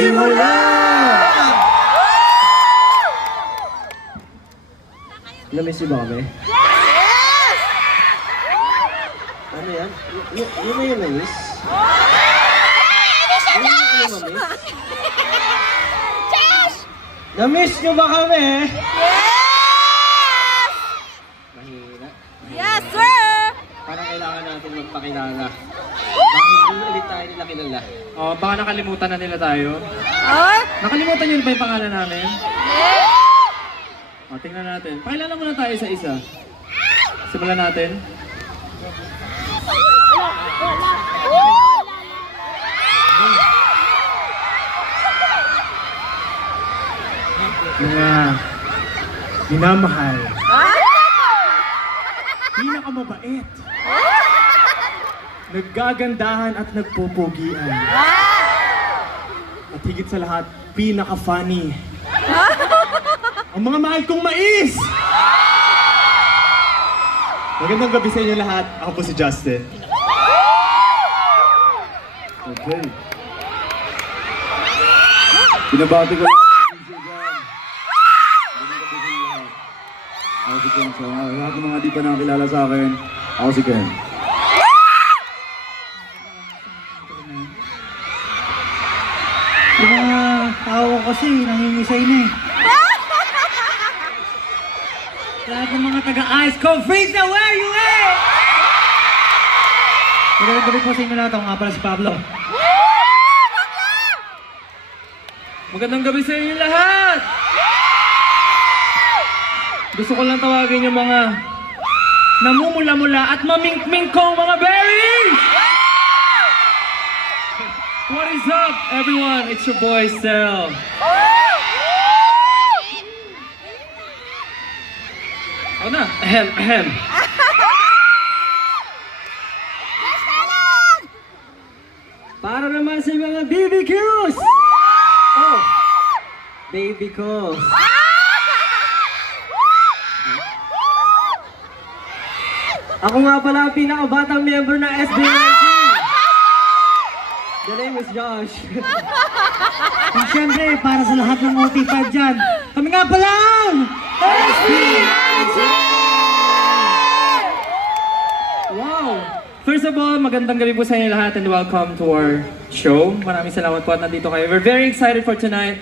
nagsisimula! Namiss ba kami? Yes! Ano yan? Yun na yung namiss? Ano siya, Yun na yung Josh? namiss? Josh! Namiss nyo ba kami? Yes! Mahina. Yes, sir! Parang kailangan natin magpakilala. Bakit hindi ulit tayo nila kilala? Oh, baka nakalimutan na nila tayo. Oh? Nakalimutan niyo na ba yung pangalan namin? Yes! O, tingnan natin. Pakilala muna tayo sa isa. Simulan natin. Mga minamahal, pinakamabait, naggagandahan at nagpupugian. At higit sa lahat, pinaka-funny. Ang mga mahal kong mais! Magandang gabi sa inyo lahat. Ako po si Justin. Okay. Binabati ko lang. Magandang gabi sa inyo lahat. Ako si Ken. So, lahat ng mga di pa nakakilala sa akin, ako si Ken. Yung mga tao kasi nangingisay na eh. Lahat ng mga taga-ice cold freeze na where you at? Magandang gabi po sa inyo lahat. Ako nga pala si Pablo. Magandang gabi sa inyo lahat! Gusto ko lang tawagin yung mga namumula-mula at mamingming-kong mga berries! What is up, everyone? It's your boy, Sel. Oh na, ahem, ahem. Para naman sa mga BBQs! Oh! Baby ko! Ako nga pala ang pinakabatang member ng SB19! The name is Josh. At syempre, para sa lahat ng OT5 dyan, kami nga pala ang Wow! First of all, magandang gabi po sa inyo lahat and welcome to our show. Maraming salamat po at nandito kayo. We're very excited for tonight.